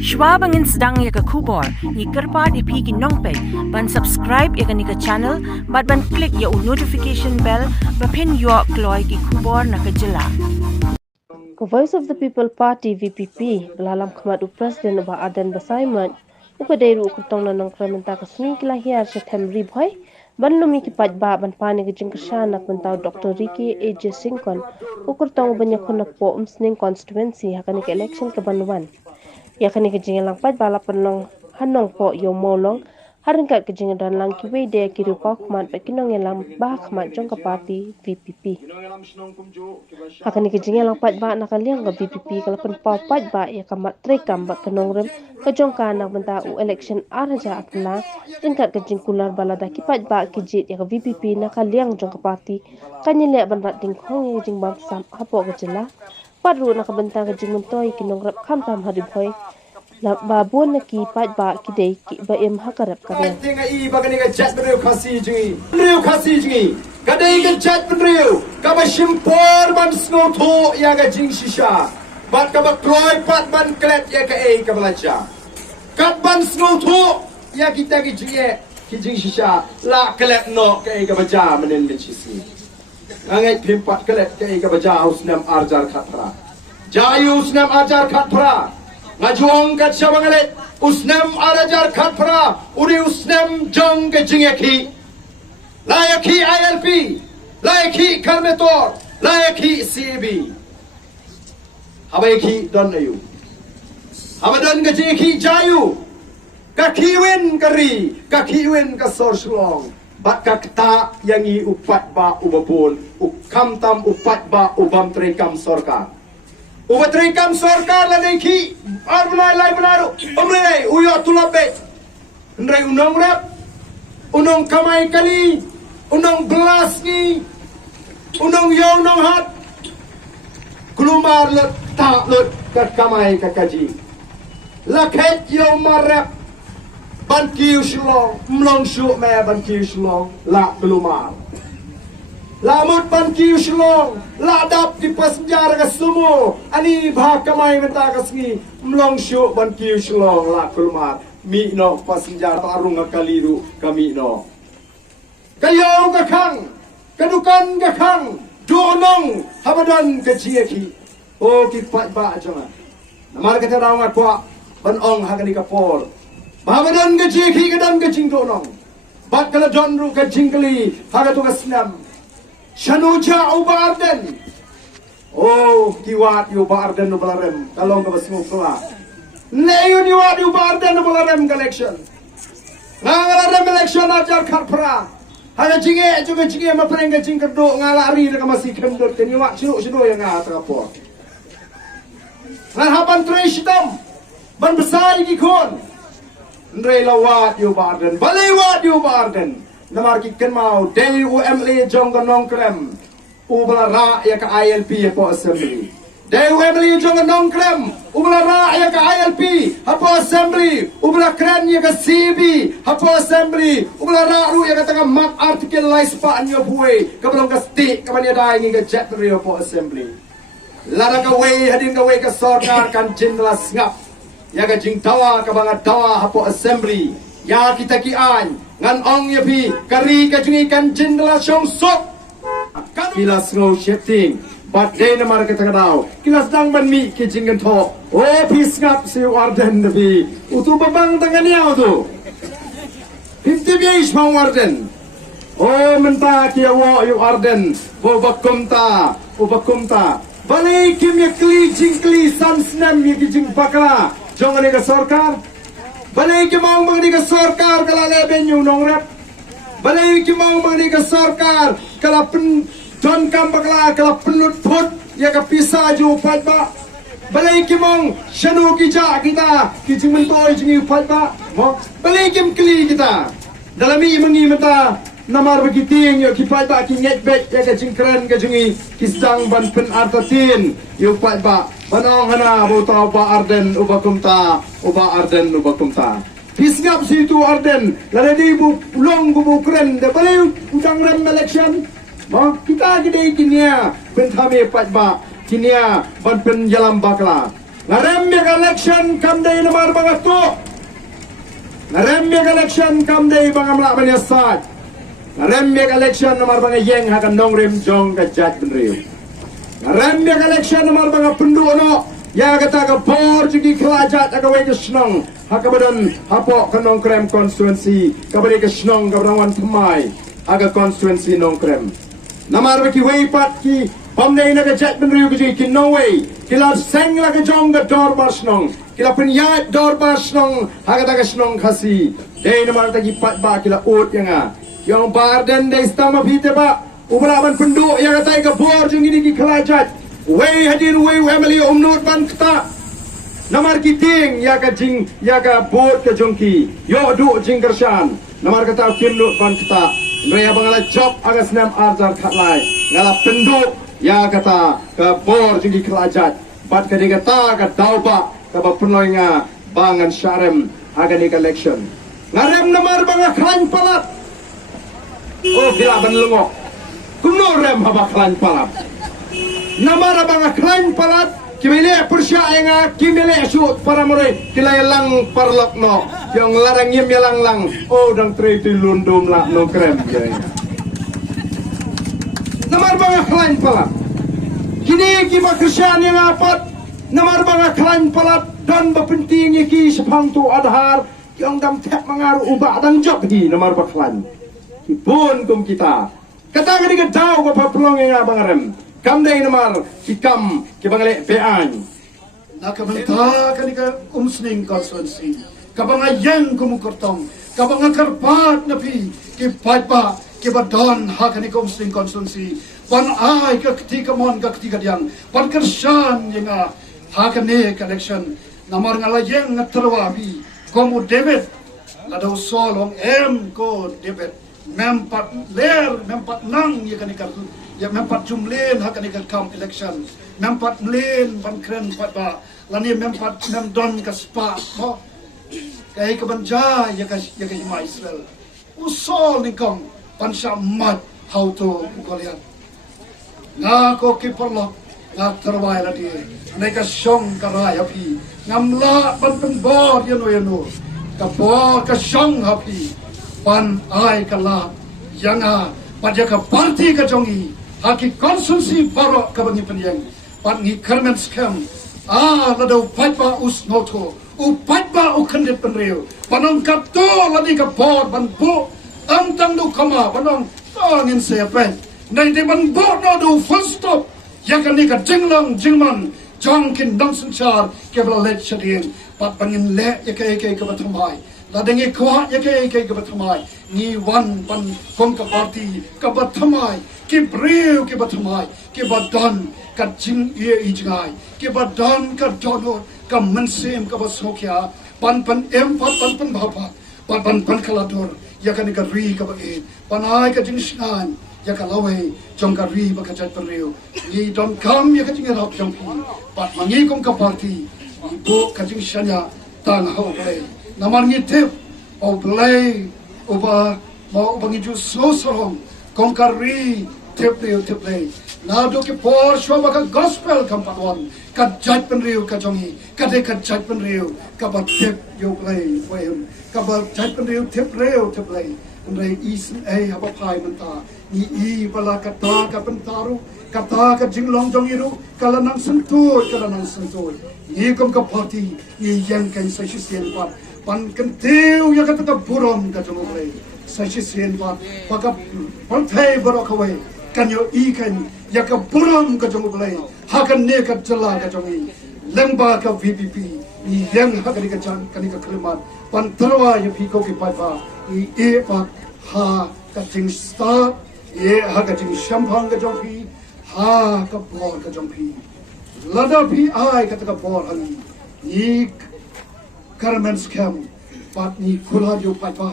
Schwab angin sedang ya ke kubor, ni kerpat ipi ki nongpek, ban subscribe ya ke ni ke channel, ban klik ya notification bell, pen yo kloy ki kubor na ke jela. Voice of the People Party VPP belalam khmat Presiden ba Aden Basaiman upadairu ukutong na ng krementa kasmi kilahiyar sa Temri boy ban lumi ki pajba ban pani ki jingkashan nak mentau Dr. Ricky AJ Singkon ukutong banya konak po umsning constituency hakani ke election ke banwan yakani ke jingelang pajba lapan long hanong po yo molong haringkat ke jingedan lang ki wede ki rupa khmat ba kinong elam ba khmat jong ka party VPP hakani ke jingelang pajba nakaliang ka VPP kalapan pa pajba ya kamat trekam ba kanong rem ka jong ka nak benta u election araja atna ringkat ke jingkular balada ki pajba ki jit ya ka VPP nakaliang jong ka party kanyele ban rat ding khong ya jing bam sam hapo ke jela padru nakabenta ke jing mentoy kinong rap kham tam hadiboy la babon na ki pat ba ki dei ki ba em hakarap ka ben tinga I ba kani ga chat brio khasi jingi kadai ga chat brio ka ba shimpor ban snow tho ya ga jing shisha bat ka ba kroy pat ban klet ya ka ei ka balacha kat ban snow tho ya kita ki jing shisha la klet no ka ei ka ba ja menen le chisi ngai phim pat klet ka ei ka ba ja usnam arjar khatra jayu usnam arjar khatra ngajuang kat sabangalet usnam arajar khatpra uri usnam jong ke jingeki layaki ILP layaki karmetor layaki CB habayaki don ayu habadan ke jingeki jayu kakiwin kari kakiwin ka sorsulong bat kakta yangi upat ba ubabon ukam tam upat ba ubam trekam sorka Ubatrekam sarkar la dekhi arbunai lai benaru umrei uyo tulabe ndrei unong rap unong kamai kali unong belas ni unong yo unong hat kulumar le ta le kat kamai kakaji la khet yo marap ban kiu shlong mlong shu me ban kiu shlong la kulumar Lamut pan kiu shlong ladap di pasjar ka sumo ani bha kamai menta ka sngi mlong shu ban kiu shlong la kulmat mi no pasjar arung kaliru kami no kayo ka khang kadukan ka khang donong habadan ka jieki o ki pat ba jama namar ka taraw nga kwa ban ong hagani ka por habadan ka jieki kadan ka jing donong bat kala donru ka jingli hagatu ka snam Shanuja ubarden. Oh, kiwat yu barden no balarem. Kalong ka basmo kala. Neyon yu wat yu barden no balarem election. Ngalarem election ajar kharpra. Hanya jinge mapreng jing kerdo ngalari ka masih kendor ken yu wat sido yang ngata po. Ngan hapan treshitam. Ban besar ki kon. Ndre lawat yu barden. Balewat yu barden. Namar ki kenmau dei UMLA jong nong krem ubala ra ya ka ILP po assembly dei UMLA jong nong krem ubala ra ya ka ILP po assembly ubala kren ya ka CB po assembly ubala ra ru ya ka tanga mat article lais pa anyo buwe ka belum ka stick ka mania dai ngi ka jet rio po assembly lara ka way hadin ka way ka sarkar kan jindla ngap ya ka jing tawa ka banga tawa po assembly ya kita ki an ngan ong yapi kari ka jungi kan jindla song sok kilas ngo shifting but day na mar ka tagadaw kilas dang ban mi ki jingan tho o pis ngap si warden nabi utu babang tangan yaw tu 50 biais pang warden o menta ki awo yu warden bo bakumta balai kim ya kli jingkli sansnam ya ki jing bakla jongane ka sarkar balai ki mau mangdi ka sarkar kala leben yu nong rap balai ki mau mangdi ka sarkar kala pen don kam bakla kala penut put ya ka pisa ju patba balai ki mau shanu ki ja kita ki jing mentoy jing patba mo balai kim kli kita dalami mangi mata namar begiting yo ki patba ki net bet ya ka jing kren ka jingi ki sang ban pen artatin yu patba Panong hana buta uba arden ubakumta Pisngap situ arden laladi bu long bu kren de bale udang ram election ma kita gede kinia bentame patba kinia ban pen jalam bakla Ngarem election kam day namar bangat tu. Ngarem election kam day bangam la menyesat. Ngarem election namar bangat yeng hakan nongrim jong ke jat benriu. Ngarem election namar bangat penduno ya kata ke bor jigi kelajat agawe ke senong hakabadan hapok ke nongkrem konstituensi kabari ke senong kabrawan temai aga konstituensi nongkrem. Namar baki weipat ki Pamne ina ke jat benriu ke jiki no way. Kila seng la ke jong ke dor basnong. Kila penyat dor basnong hagata ke senong khasi. Dei namar taki pat ba kila ut yang Yang barden dei stama pite ba. Ubaraban penduk yang katai ke bor jung ini ki kelajat. Way hadin way family umnut ban kata. Namar kiting ya ka jing ya ka bot ke jongki. Yo du jing kersan. Namar kata kimnut ban kata. Naya bangala job agas nam arjar khatlai. Ngala penduk ya kata ke bor jinggi kelajat bat ke kata ke dauba ke penolonga bangan syarem agani election ngarem namar banga klan palat oh bila ban lengok kuno rem haba klan palat namar banga klan palat kimile persya nga kimile shoot para more kilay lang parlokno yang larang yem lang oh dang treti lundum la no krem namar banga klan palat kini kiba Kristian yang apat namar banga klan palat dan berpenting ki sepang tu adhar yang dam tep mengaru ubah dan job di namar baklan kipun kum kita kata ke diga dau ko pelong yang abangarem kam dai namar kikam ki bangale pean nakamanta kanika umsning konstituensi kabanga yang kumukurtong kabanga karpat napi ki paipa ki badon hakani umsning konstituensi pan ai ka ketika mon ka ketika diang pan kersan yang hakane election namar ngala yang terwabi komu David lado solong ko David mempat ler mempat nang ya kanika ya mempat jumlen hakane kam election mempat mlen ban kren pat ba lani mempat mem don ka spa mo kai ka banja ya ka Israel usol ni kom pan syamat how to goliat nga ko kiperlo nga terwai la dia neka song karaya pi ngamla ban bor yano ka bor ka song hapi pan ai kala yanga pada ka parti ka jongi haki konsulsi baro ka bangi penyang pan ngi kermen scam lado paipa us noto u paipa u kandit penreu panong kapto ladi ka bor ban bu tang du kama panong ngin sepen Nai de man bo no do full stop yakani ka jinglang jingman jongkin dang sanchar kebla let shadin pat bangin le yakai ka bathamai la dengi kwa yakai ka bathamai ni wan pan kom ka party ka bathamai ki breu ki bathamai ki badan ka jing ye ijgai ki badan ka dono ka mansem ka basokya pan em pan bhapa pan kalador yakani ka ri ka bae panai ka jing shan ya kalau jongkari bakajat perlu ni don kam ya kajing rap jongpi pat mangi kom ka party ibu kajing shanya tang ho play namar ni tip o play oba mau bangi ju so sorong kom kari tip play na do ke por shoba ka gospel kam patwan kajat penriu ka jongi kade kajat penriu ka bat tip yo play poem ka bat jat penriu tip play Andai isen haba pai menta ni bala kata ka pentaru kata ka jinglong jong iru kala nang sentuh ni kom ka party ni yang kan sa sien pan kentiu ya kata ka buron ka jong ole sa sien paka pan thai baro ka we kan yo kan ya ka buron ka jong ole hakan ne ka jala ka jong lengba ka VPP ni yang hakani ka jan kani ka klimat pan terwa ya piko ki paipa i pat ha ka ting start ha ka ting shampang ka jongpi ha ka bor ka jongpi lada pi ai ka ta bor ani ni karmen scam pat ni kula yo paipa